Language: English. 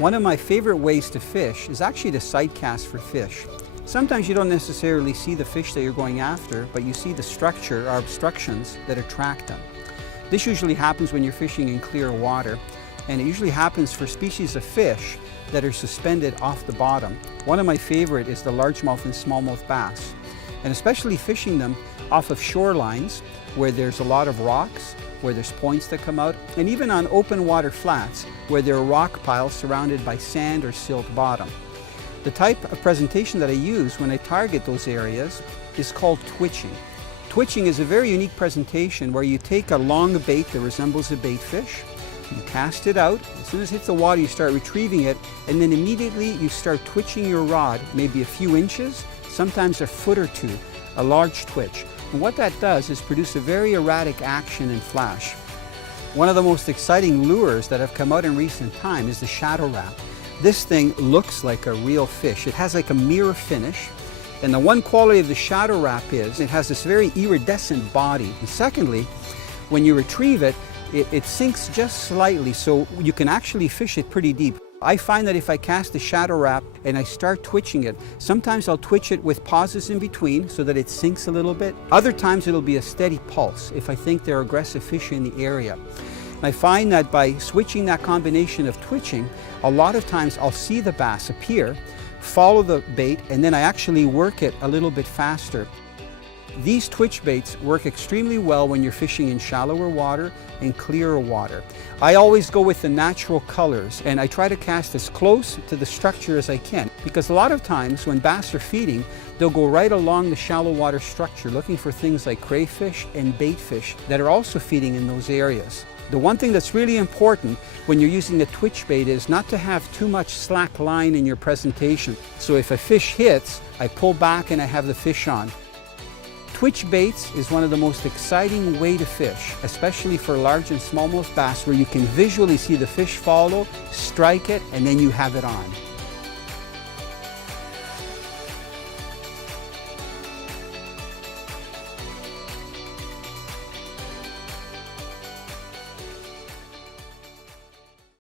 One of my favorite ways to fish is actually to sight cast for fish. Sometimes you don't necessarily see the fish that you're going after, but you see the structure or obstructions that attract them. This usually happens when you're fishing in clear water, and it usually happens for species of fish that are suspended off the bottom. One of my favorite is the largemouth and smallmouth bass, and especially fishing them off of shorelines where there's a lot of rocks, where there's points that come out, and even on open water flats where there are rock piles surrounded by sand or silt bottom. The type of presentation that I use when I target those areas is called twitching. Twitching is a very unique presentation where you take a long bait that resembles a bait fish, you cast it out, as soon as it hits the water you start retrieving it, and then immediately you start twitching your rod, maybe a few inches, sometimes a foot or two, a large twitch. And what that does is produce a very erratic action and flash. One of the most exciting lures that have come out in recent time is the shadow wrap. This thing looks like a real fish. It has like a mirror finish. And the one quality of the shadow wrap is it has this very iridescent body. And secondly, when you retrieve it, it sinks just slightly, so you can actually fish it pretty deep. I find that if I cast the shadow wrap and I start twitching it, sometimes I'll twitch it with pauses in between so that it sinks a little bit. Other times it'll be a steady pulse if I think there are aggressive fish in the area. And I find that by switching that combination of twitching, a lot of times I'll see the bass appear, follow the bait, and then I actually work it a little bit faster. These twitch baits work extremely well when you're fishing in shallower water and clearer water. I always go with the natural colors, and I try to cast as close to the structure as I can, because a lot of times when bass are feeding, they'll go right along the shallow water structure looking for things like crayfish and baitfish that are also feeding in those areas. The one thing that's really important when you're using a twitch bait is not to have too much slack line in your presentation. So if a fish hits, I pull back and I have the fish on. Twitch baits is one of the most exciting way to fish, especially for large and smallmouth bass, where you can visually see the fish follow, strike it, and then you have it on.